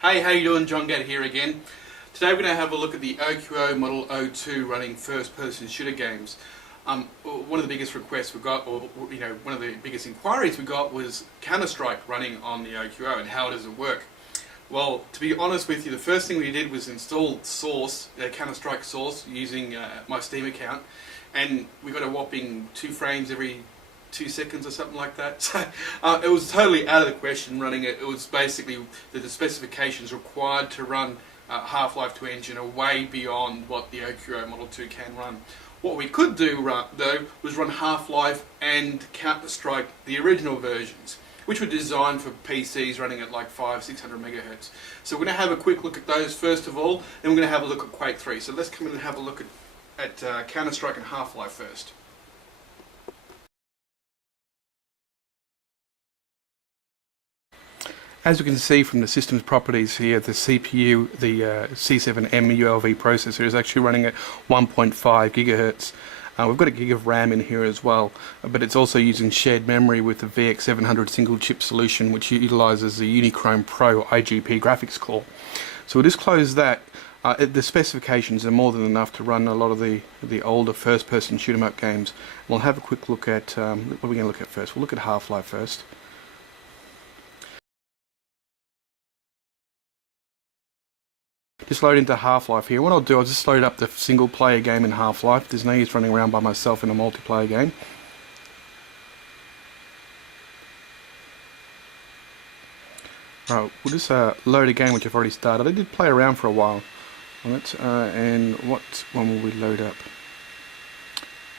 Hey, how you doing? John Gadd here again. Today we're going to have a look at the OQO Model 02 running first-person shooter games. One of the biggest requests we got, or one of the biggest inquiries we got was Counter-Strike running on the OQO and how does it work? Well, to be honest with you, the first thing we did was install Source, Counter-Strike Source, using my Steam account, and we got a whopping 2 frames every 2 seconds or something like that. So it was totally out of the question running it. It was basically that the specifications required to run Half-Life 2 engine are way beyond what the OQO Model 2 can run. What we could do though was run Half-Life and Counter-Strike, the original versions, which were designed for PCs running at like 500-600 megahertz. So we're going to have a quick look at those first of all, then we're going to have a look at Quake 3. So let's come in and have a look at Counter-Strike and Half-Life first. As we can see from the system's properties here, the CPU, the C7M ULV processor is actually running at 1.5 gigahertz. We've got a gig of RAM in here as well, but it's also using shared memory with the VX700 single chip solution, which utilises the Unichrome Pro IGP graphics core. So we'll just close that. The specifications are more than enough to run a lot of the older first-person shoot-'em-up games. We'll have a quick look at what are we going to look at first. We'll look at Half-Life first. Just load into Half-Life here. What I'll do, I'll just load up the single player game in Half-Life. There's no use running around by myself in a multiplayer game. Right, we'll just load a game which I've already started. I did play around for a while on it. And what one will we load up?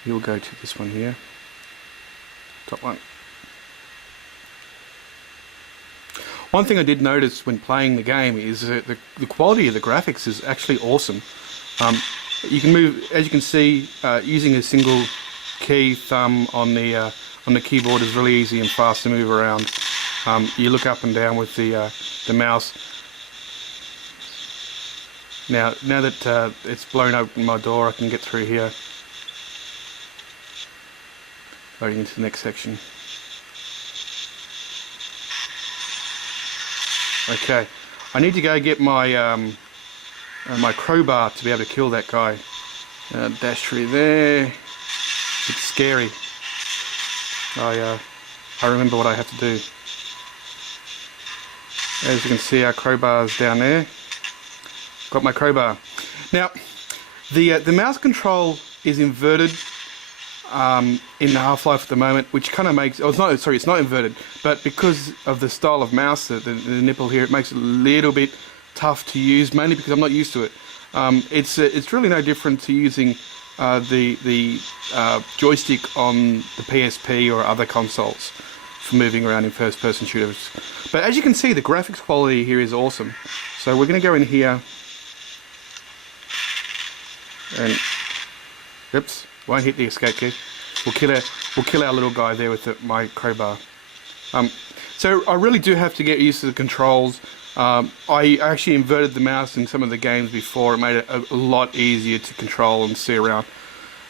You'll go to this one here. Top one. One thing I did notice when playing the game is that the quality of the graphics is actually awesome. You can move, as you can see, using a single key thumb on the keyboard is really easy and fast to move around. You look up and down with the mouse. Now that it's blown open my door, I can get through here. Loading into the next section. Okay, I need to go get my my crowbar to be able to kill that guy. Dash through there. It's scary. I remember what I have to do. As you can see, our crowbar's down there. Got my crowbar. Now, the mouse control is inverted in the Half-Life at the moment, which kind of makes, oh, it's not inverted, but because of the style of mouse, the nipple here, it makes it a little bit tough to use, mainly because I'm not used to it. It's really no different to using the joystick on the PSP or other consoles for moving around in first-person shooters. But as you can see, the graphics quality here is awesome. So we're going to go in here and, oops, won't hit the escape key. We'll kill our little guy there with my crowbar. So I really do have to get used to the controls. I actually inverted the mouse in some of the games before. It made it a lot easier to control and see around.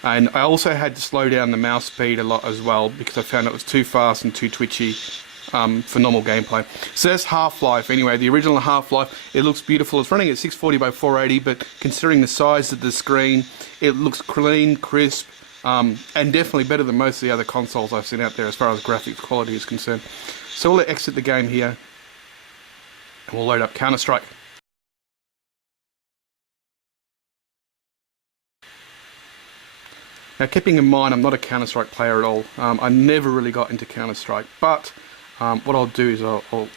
And I also had to slow down the mouse speed a lot as well because I found it was too fast and too twitchy for normal gameplay. So that's Half-Life. Anyway, the original Half-Life, it looks beautiful. It's running at 640 by 480, but considering the size of the screen, it looks clean, crisp, and definitely better than most of the other consoles I've seen out there as far as graphics quality is concerned. So we'll exit the game here, and we'll load up Counter-Strike. Now, keeping in mind, I'm not a Counter-Strike player at all. I never really got into Counter-Strike, but what I'll do is I'll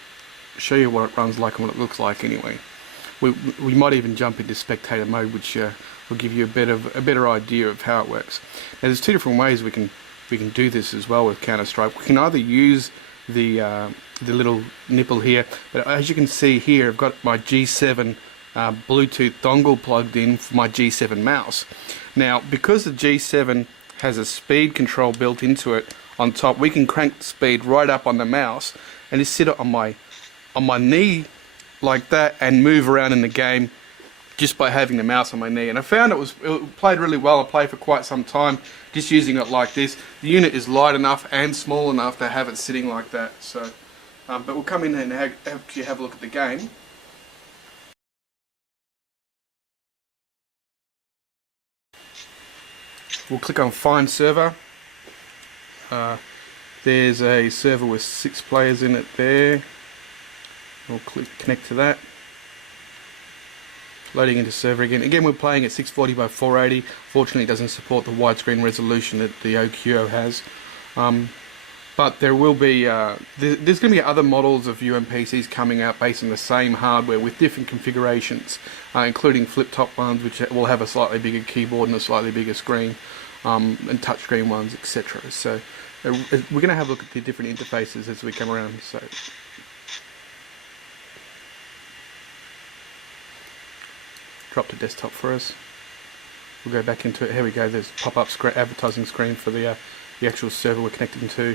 show you what it runs like and what it looks like anyway. We might even jump into spectator mode, which will give you a better idea of how it works. Now, there's 2 different ways we can do this as well with Counter-Strike. We can either use the little nipple here, but as you can see here, I've got my G7 Bluetooth dongle plugged in for my G7 mouse. Now, because the G7 has a speed control built into it on top, we can crank the speed right up on the mouse and just sit it on my knee like that and move around in the game just by having the mouse on my knee. And I found it played really well. I played for quite some time just using it like this. The unit is light enough and small enough to have it sitting like that. So, but we'll come in and actually have a look at the game. we'll click on Find Server. There's a server with 6 players in it there. We'll click connect to that. Loading into server again. Again, we're playing at 640 by 480. Fortunately, it doesn't support the widescreen resolution that the OQO has. But there will be, there's going to be other models of PCs coming out based on the same hardware with different configurations, including flip-top ones which will have a slightly bigger keyboard and a slightly bigger screen, and touchscreen ones, etc. So we're going to have a look at the different interfaces as we come around. So drop to desktop for us. We'll go back into it. Here we go. There's a pop-up advertising screen for the actual server we're connecting to.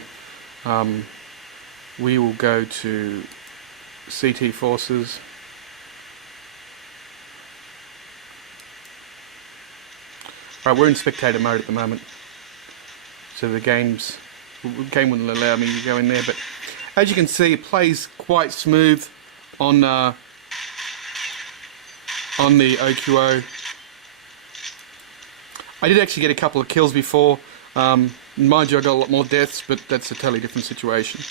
We will go to CT Forces. Right, we're in spectator mode at the moment, so the game wouldn't allow me to go in there. But as you can see, it plays quite smooth on the OQO. I did actually get a couple of kills before. Mind you, I got a lot more deaths, but that's a totally different situation.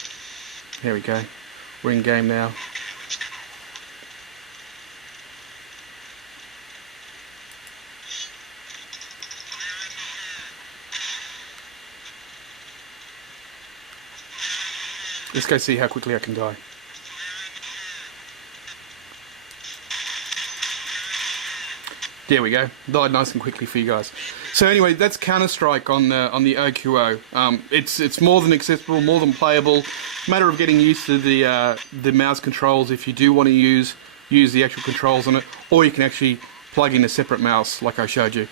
Here we go. We're in game now. Let's go see how quickly I can die. There we go. Died nice and quickly for you guys. So anyway, that's Counter-Strike on the OQO. It's more than accessible, more than playable. Matter of getting used to the mouse controls if you do want to use the actual controls on it, or you can actually plug in a separate mouse like I showed you.